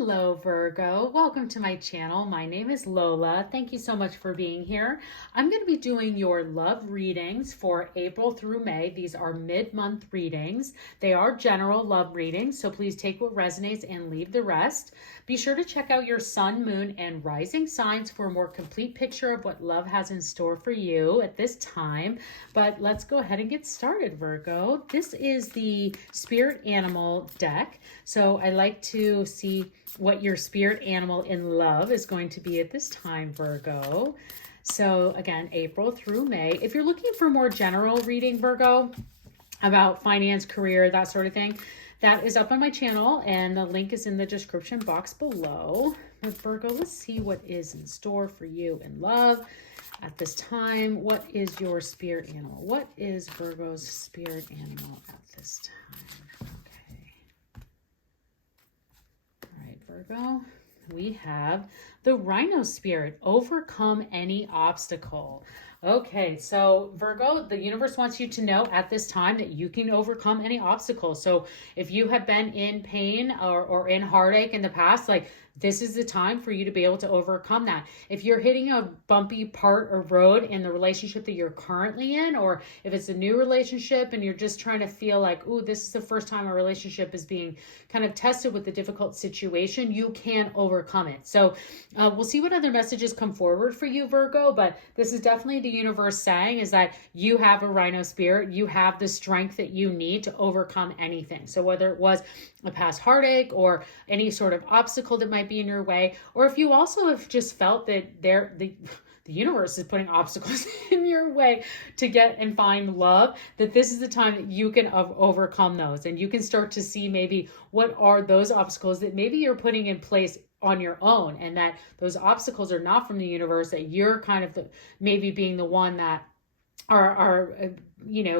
Hello, Virgo. Welcome to my channel. My name is Lola. Thank you so much for being here. I'm going to be doing your love readings for April through May. These are mid-month readings. They are general love readings, so please take what resonates and leave the rest. Be sure to check out your sun, moon, and rising signs for a more complete picture of what love has in store for you at this time. But let's go ahead and get started, Virgo. This is the spirit animal deck. So I like to see what your spirit animal in love is going to be at this time, Virgo. So again, April through May. If you're looking for more general reading, Virgo, about finance, career, that sort of thing, that is up on my channel and the link is in the description box below. But Virgo, let's see what is in store for you in love at this time. What is your spirit animal? What is Virgo's spirit animal at this time? Virgo, we have the Rhino spirit, overcome any obstacle. Okay, so Virgo, the universe wants you to know at this time that you can overcome any obstacle. So if you have been in pain or in heartache in the past, like this is the time for you to be able to overcome that. If you're hitting a bumpy part or road in the relationship that you're currently in, or if it's a new relationship and you're just trying to feel like, ooh, this is the first time a relationship is being kind of tested with a difficult situation, you can overcome it. So we'll see what other messages come forward for you, Virgo, but this is definitely the universe saying is that you have a Rhino spirit, you have the strength that you need to overcome anything. So whether it was a past heartache or any sort of obstacle that might be in your way, or if you also have just felt that the universe is putting obstacles in your way to get and find love, that this is the time that you can overcome those and you can start to see maybe what are those obstacles that maybe you're putting in place on your own, and that those obstacles are not from the universe, that you're kind of maybe being the one that are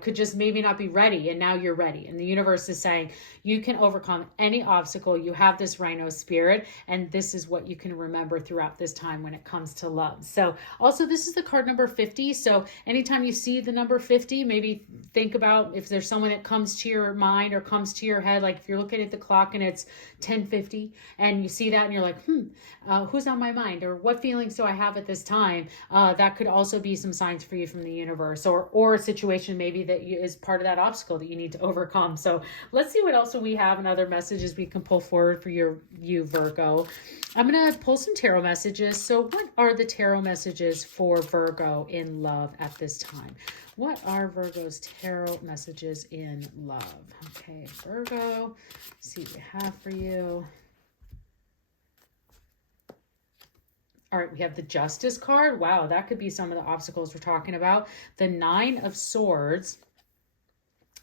could just maybe not be ready, and now you're ready, and the universe is saying you can overcome any obstacle. You have this Rhino spirit, and this is what you can remember throughout this time when it comes to love. So also, this is the card number 50, so anytime you see the number 50, maybe think about if there's someone that comes to your mind or comes to your head, like if you're looking at the clock and it's 10:50 and you see that and you're like, who's on my mind, or what feelings do I have at this time? That could also be some signs for you from the universe, or a situation maybe that is part of that obstacle that you need to overcome. So let's see what else we have and other messages we can pull forward for you, Virgo. I'm going to pull some tarot messages. So what are the tarot messages for Virgo in love at this time? What are Virgo's tarot messages in love? Okay, Virgo, see what we have for you. All right, we have the Justice card. Wow, that could be some of the obstacles we're talking about. The Nine of Swords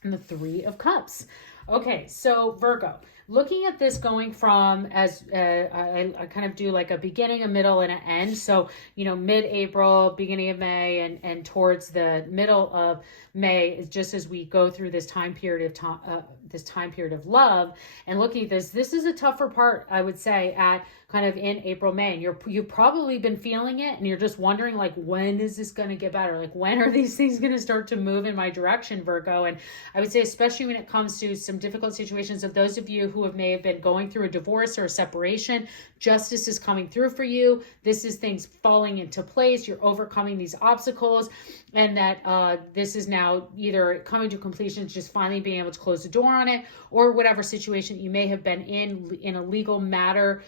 and the Three of Cups. Okay, so Virgo, looking at this going from as I kind of do like a beginning, a middle, and an end. So, mid-April, beginning of May, and towards the middle of May is just as we go through this time period of love. And looking at this is a tougher part, I would say, at kind of in April, May, and you've probably been feeling it, and you're just wondering, like, when is this going to get better? Like, when are these things going to start to move in my direction, Virgo? And I would say, especially when it comes to some difficult situations, of those of you who may have been going through a divorce or a separation, justice is coming through for you. This is things falling into place. You're overcoming these obstacles, and that this is now either coming to completion, just finally being able to close the door on it, or whatever situation you may have been in a legal matter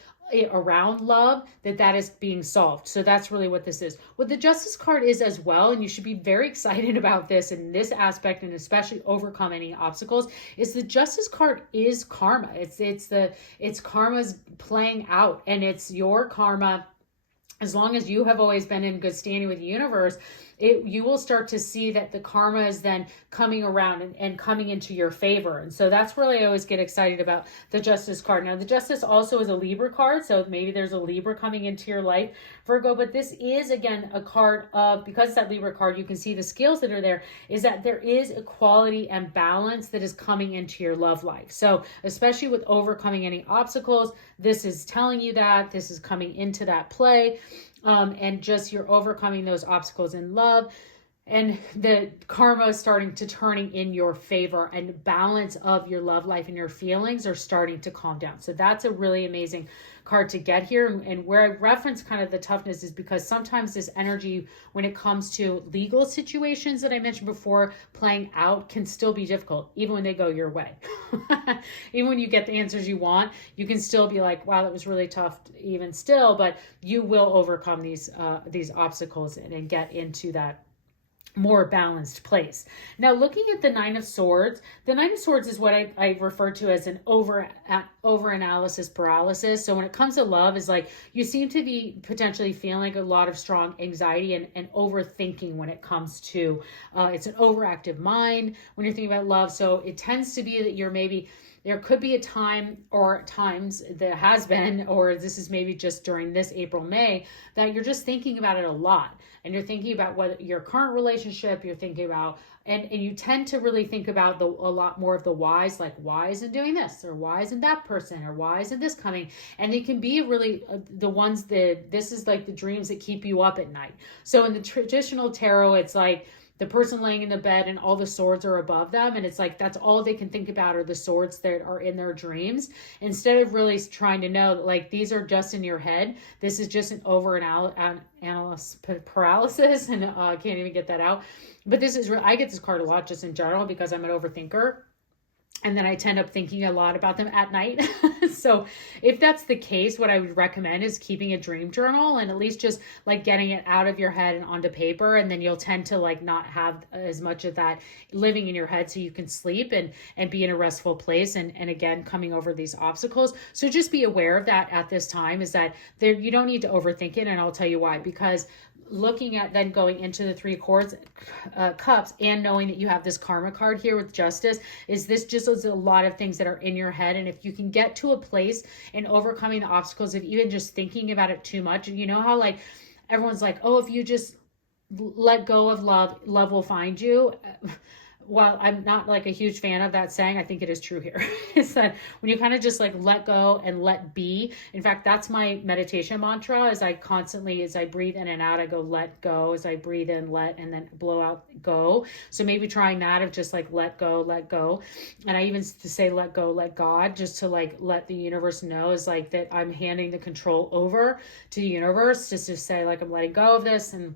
around love, that is being solved. So that's really what this is. What the Justice card is as well, and you should be very excited about this in this aspect, and especially overcome any obstacles, is the Justice card is karma. It's karma's playing out, and it's your karma. As long as you have always been in good standing with the universe, you will start to see that the karma is then coming around and coming into your favor. And so that's really, I always get excited about the Justice card. Now, the Justice also is a Libra card, so maybe there's a Libra coming into your life, Virgo, but this is, again, a card of, because it's that Libra card, you can see the scales that are there, is that there is equality and balance that is coming into your love life. So especially with overcoming any obstacles, this is telling you that, this is coming into that play. And just you're overcoming those obstacles in love. and the karma is starting to turning in your favor, and balance of your love life and your feelings are starting to calm down. So that's a really amazing card to get here. And where I reference kind of the toughness is because sometimes this energy, when it comes to legal situations that I mentioned before, playing out can still be difficult, even when they go your way. Even when you get the answers you want, you can still be like, wow, that was really tough even still, but you will overcome these obstacles and get into that more balanced place. Now, looking at the Nine of Swords, the Nine of Swords is what I refer to as an over analysis paralysis. So when it comes to love, is like you seem to be potentially feeling a lot of strong anxiety and overthinking when it comes to it's an overactive mind when you're thinking about love. So it tends to be that you're maybe there could be a time or times there has been, or this is maybe just during this April, May, that you're just thinking about it a lot. And you're thinking about what your current relationship, you're thinking about, and you tend to really think about a lot more of the whys, like why isn't doing this, or why isn't that person, or why isn't this coming? And they can be really the ones that, this is like the dreams that keep you up at night. So in the traditional tarot, it's like, the person laying in the bed and all the swords are above them. And it's like, that's all they can think about are the swords that are in their dreams. Instead of really trying to know, like, these are just in your head. This is just an analysis paralysis. And I can't even get that out. But this is I get this card a lot just in general because I'm an overthinker. And then I tend up thinking a lot about them at night. So if that's the case, what I would recommend is keeping a dream journal and at least just like getting it out of your head and onto paper. And then you'll tend to like not have as much of that living in your head, so you can sleep and be in a restful place. And again, coming over these obstacles. So just be aware of that at this time, is that there, you don't need to overthink it. And I'll tell you why, because looking at then going into the Three Cups and knowing that you have this karma card here with Justice, is this just is a lot of things that are in your head. And if you can get to a place in overcoming the obstacles of even just thinking about it too much, you know how like everyone's like, oh, if you just let go of love, love will find you. While I'm not like a huge fan of that saying, I think it is true here. Is that when you kind of just like let go and let be. In fact, that's my meditation mantra. As I constantly, as I breathe in and out, I go let go. As I breathe in, let, and then blow out, go. So maybe trying that of just like let go, let go. And I even to say let go, let God, just to like let the universe know, is like that I'm handing the control over to the universe, just to say like I'm letting go of this and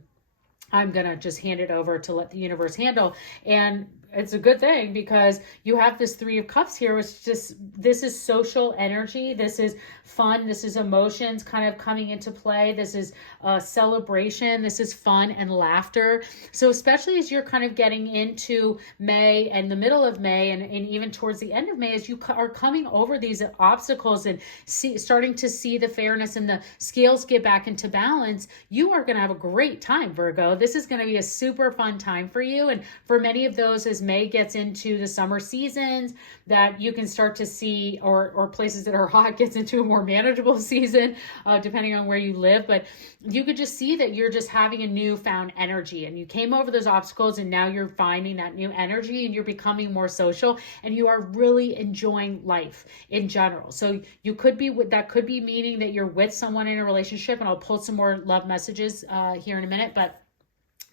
I'm going to just hand it over to let the universe handle. And it's a good thing because you have this Three of Cups here, which just, this is social energy. This is fun. This is emotions kind of coming into play. This is a celebration. This is fun and laughter. So especially as you're kind of getting into May and the middle of May and even towards the end of May, as you are coming over these obstacles and starting to see the fairness and the scales get back into balance, you are going to have a great time, Virgo. This is going to be a super fun time for you. And for many of those, as May gets into the summer seasons, that you can start to see, or places that are hot gets into a more manageable season, depending on where you live. But you could just see that you're just having a newfound energy, and you came over those obstacles and now you're finding that new energy and you're becoming more social and you are really enjoying life in general. So you could be, that could be meaning that you're with someone in a relationship, and I'll pull some more love messages here in a minute, but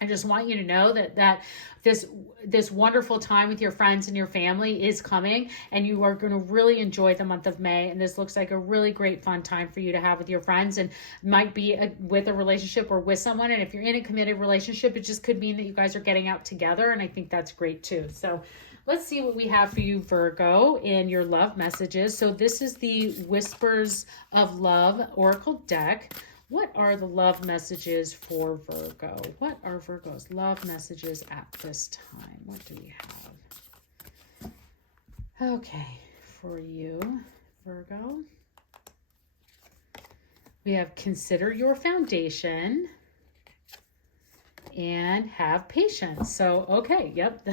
I just want you to know that this wonderful time with your friends and your family is coming, and you are going to really enjoy the month of May. And this looks like a really great fun time for you to have with your friends, and might be with a relationship or with someone. And if you're in a committed relationship, it just could mean that you guys are getting out together. And I think that's great too. So let's see what we have for you, Virgo, in your love messages. So this is the Whispers of Love Oracle deck. What are the love messages for Virgo? What are Virgo's love messages at this time? What do we have? Okay, for you, Virgo, we have consider your foundation and have patience. So, okay, yep.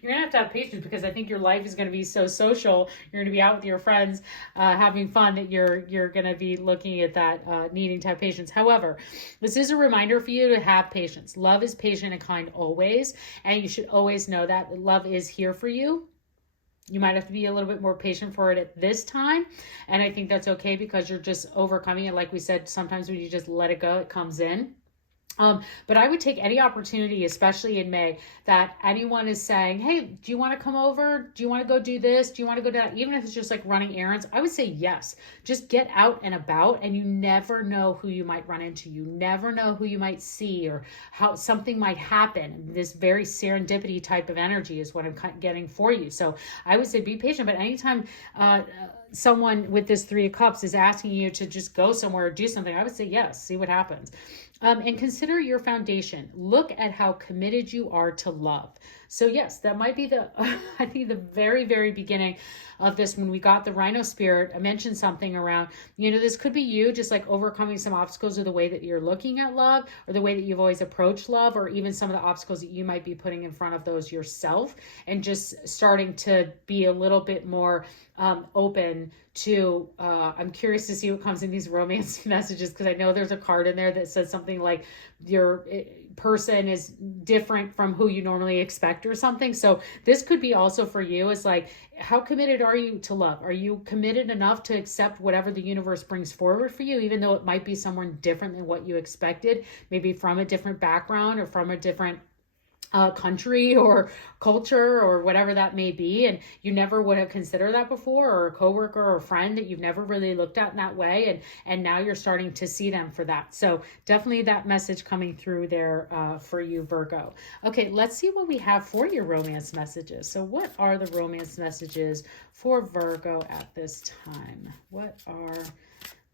You're going to have patience, because I think your life is going to be so social. You're going to be out with your friends, having fun, that you're going to be looking at that, needing to have patience. However, this is a reminder for you to have patience. Love is patient and kind always, and you should always know that love is here for you. You might have to be a little bit more patient for it at this time. And I think that's okay, because you're just overcoming it. Like we said, sometimes when you just let it go, it comes in. But I would take any opportunity, especially in May, that anyone is saying, hey, do you want to come over? Do you want to go do this? Do you want to go do that? Even if it's just like running errands, I would say yes. Just get out and about, and you never know who you might run into. You never know who you might see or how something might happen. This very serendipity type of energy is what I'm getting for you. So I would say be patient, but anytime someone with this Three of Cups is asking you to just go somewhere or do something, I would say yes, see what happens. And consider your foundation. Look at how committed you are to love. So yes, that might be the, I think the very, very beginning of this, when we got the Rhino spirit, I mentioned something around, this could be you just like overcoming some obstacles or the way that you're looking at love or the way that you've always approached love, or even some of the obstacles that you might be putting in front of those yourself, and just starting to be a little bit more open to, I'm curious to see what comes in these romance messages, because I know there's a card in there that says something like your person is different from who you normally expect or something. So this could be also for you, is like, how committed are you to love? Are you committed enough to accept whatever the universe brings forward for you, even though it might be someone different than what you expected, maybe from a different background or from a different country or culture or whatever that may be, and you never would have considered that before, or a coworker or a friend that you've never really looked at in that way, and now you're starting to see them for that. So definitely that message coming through there for you, Virgo. Okay, let's see what we have for your romance messages. So what are the romance messages for Virgo at this time? What are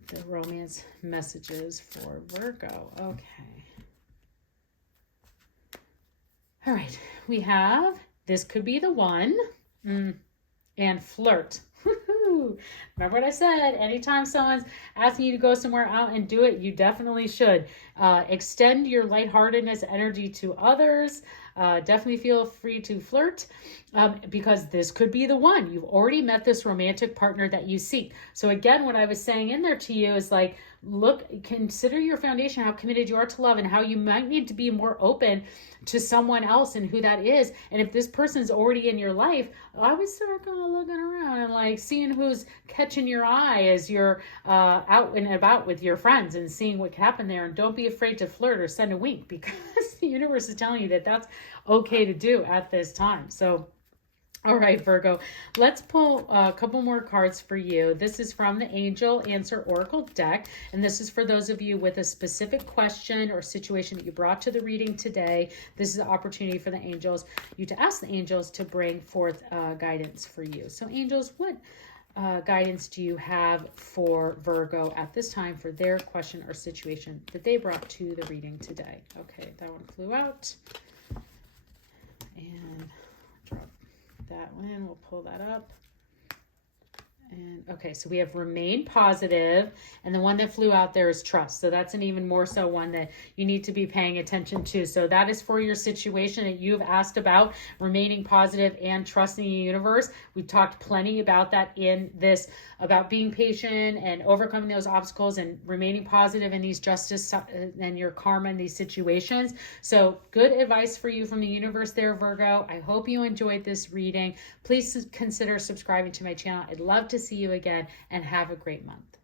the romance messages for Virgo? Okay. All right, we have, this could be the one, and flirt. Remember what I said, anytime someone's asking you to go somewhere out and do it, you definitely should. Extend your lightheartedness energy to others. Definitely feel free to flirt, because this could be the one. You've already met this romantic partner that you seek. So again, what I was saying in there to you is like, consider your foundation, how committed you are to love, and how you might need to be more open to someone else and who that is. And if this person's already in your life, I would start kind of looking around and like seeing who's catching your eye as you're out and about with your friends, and seeing what can happen there. And don't be afraid to flirt or send a wink, because the universe is telling you that that's okay to do at this time. So all right, Virgo, let's pull a couple more cards for you. This is from the Angel Answer Oracle deck, and this is for those of you with a specific question or situation that you brought to the reading today. This is an opportunity for the angels, you to ask the angels to bring forth guidance for you. So angels, what guidance do you have for Virgo at this time for their question or situation that they brought to the reading today? Okay, that one flew out. And drop that one. We'll pull that up. And okay, so we have remain positive, and the one that flew out there is trust. So that's an even more so one that you need to be paying attention to. So that is for your situation that you've asked about, remaining positive and trusting the universe. We've talked plenty about that in this, about being patient and overcoming those obstacles and remaining positive in these justice and your karma in these situations. So good advice for you from the universe there, Virgo. I hope you enjoyed this reading. Please consider subscribing to my channel. I'd love to see you again, and have a great month.